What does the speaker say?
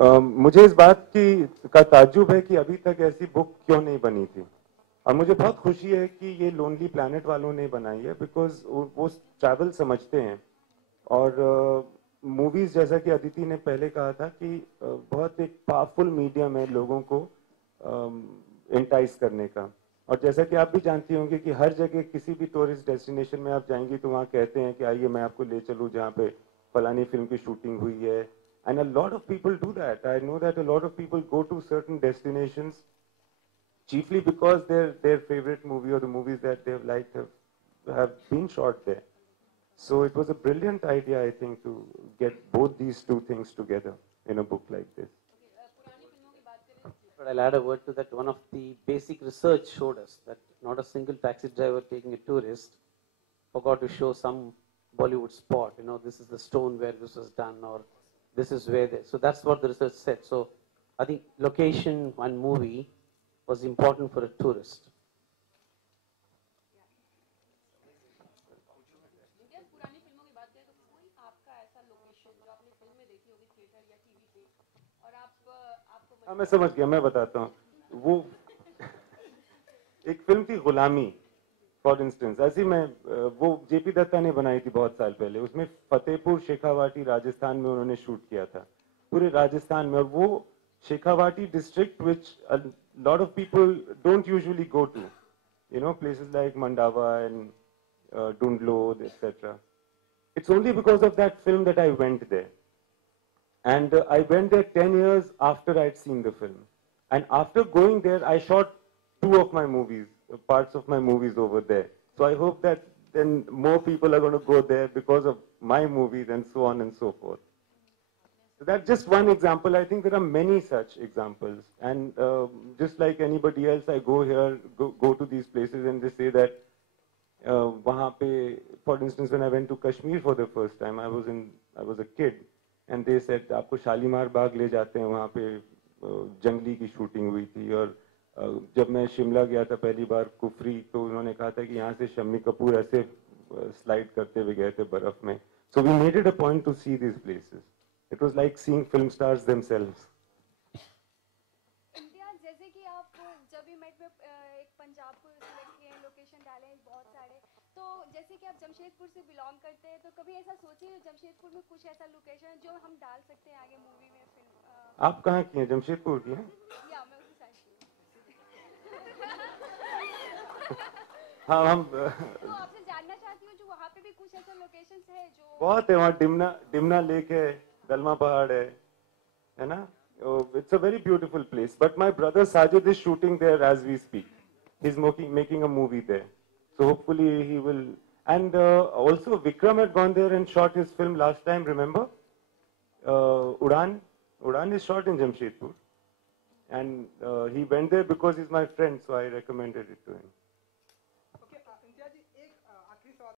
मुझे इस बात की का ताज्जुब है कि अभी तक ऐसी बुक क्यों नहीं बनी थी। और मुझे बहुत खुशी है कि ये लोनली प्लैनेट वालों ने बनाई है, बिकॉज वो ट्रैवल समझते हैं। और मूवीज, जैसा कि अदिति ने पहले कहा था कि बहुत एक पावरफुल मीडियम है लोगों को इंटाइस करने का। और जैसा कि आप भी जानती होंगे कि हर जगह किसी भी टूरिस्ट डेस्टिनेशन में आप जाएंगी तो वहाँ कहते हैं कि आइए मैं आपको ले चलूँ जहाँ पे फलानी फिल्म की शूटिंग हुई है। And a lot of people do that. I know that a lot of people go to certain destinations chiefly because their favorite movie or the movies that they've liked have been shot there. So it was a brilliant idea, I think, to get both these two things together in a book like this. But I'll add a word to that. One of the basic research showed us that not a single taxi driver taking a tourist forgot to show some Bollywood spot. You know, this is the stone where this was done, or this is where they, so that's what the research said. So I think location and movie was important for a tourist. हाँ, मैं समझ गया, मैं बताता हूँ। वो एक film थी गुलामी, फॉर इंस्टेंस। ऐसी मैं वो जेपी दत्ता ने बनाई थी बहुत साल पहले। उसमें फतेहपुर शेखावाटी राजस्थान में उन्होंने शूट किया था, पूरे राजस्थान में। और वो Shekhawati district which lot of people don't usually go to, you know, places like Mandava and Dundlod, etc. It's only because of that film that I went there. And I went there 10 years after I'd seen the film. And after going there, I shot 2 of my movies, parts of my movies over there. So I hope that then more people are going to go there because of my movies and so on and so forth. So that's just one example. I think there are many such examples. And just like anybody else, I go here, go to these places and they say that, वहाँ पे, for instance, when I went to Kashmir for the first time, I was a kid, and they said, आपको शालीमार बाग ले जाते हैं, वहाँ पे जंगली की शूटिंग हुई थी। और जब मैं शिमला गया था पहली बार कुफरी, तो उन्होंने कहा था कि यहाँ से शम्मी कपूर ऐसे स्लाइड करते हुए गए थे बर्फ में। So we made it a point to see these places. It was like seeing film stars themselves. India, जैसे कि आप जब भी मेट में एक पंजाब को सिलेक्ट किए हैं, लोकेशन डाले हैं बहुत सारे, तो जैसे कि आप जमशेदपुर से बिलोंग करते हैं, तो कभी ऐसा सोचिए जमशेदपुर में कुछ ऐसा लोकेशन जो हम डाल सकते हैं आगे मूवी में, फिल्म। आप कहाँ की हैं? जमशेदपुर की हैं? या मैं उसी साइड की हाँ, हम तो आपसे जानना चाहती हूँ जो वहाँ पे भी कुछ ऐसा लोकेशंस है जो बहुत है। वहाँ डिमना लेक है, दलमा पहाड़ है ना? It's a very beautiful place. But my brother Sajid is shooting there as we speak. He's making a movie there. So hopefully he will. And also Vikram had gone there and shot his film last time, remember? Udan. Udan is shot in Jamshedpur. And he went there because he's my friend, so I recommended it to him.